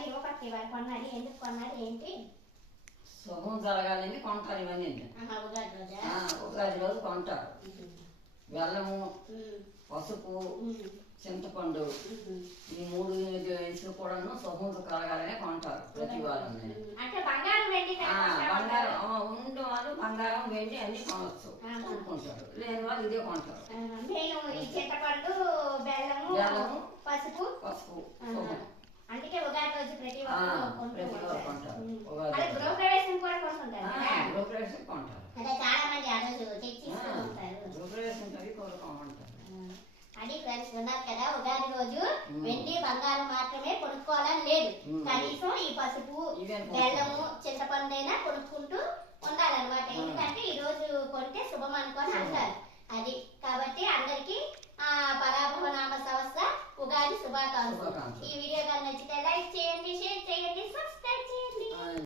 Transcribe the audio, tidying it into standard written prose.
మళ్ళీ రూపకి ఇవాళ కొన్నది ఎందుకు కొన్నది ఏంటి? శుభం జరగాలని కొంటారు ఇవన్నీ. ఉగాది రోజు కొంటారు. బెల్లము, పసుపు, చింతపండు ఈ 3 వేసులు కూడా శుభం కలగాలని కొంటారు ప్రతి వాళ్ళని. బంగారం ఉండే వాళ్ళు బంగారం వెండి అన్ని కొనవచ్చు, కొనుక్కుంటారు. లేని వాళ్ళు ఇదే కొంటారు. చింతపండు, బెల్లము, పసుపు. అందుకే ఉగాది రోజు ప్రతి వాళ్ళు కొంటారు. గృహప్రవేశం కూడా కొంటారు. గృహప్రవేశం కొంటారు. అదే చాలా మంది ఆ రోజు తెచ్చిస్తారు. గృహప్రవేశం కోరుకోమంటారు. అది ఫ్రెండ్స్ ఉన్నారు కదా, ఉగాది రోజు వెండి బంగారం మాత్రమే కొనుక్కోవాలని లేదు. కనీసం ఈ పసుపు, బెల్లము, చింతపండు అయినా కొనుక్కుంటూ ఉండాలన్నమాట. ఎందుకంటే ఈ రోజు కొంటే శుభం అనుకొని అంటారు. అది కాబట్టి అందరికి పరాభవ నామ సంవత్సర ఉగాది శుభాకాంక్షలు. ఈ వీడియో కానీ నచ్చితే లైక్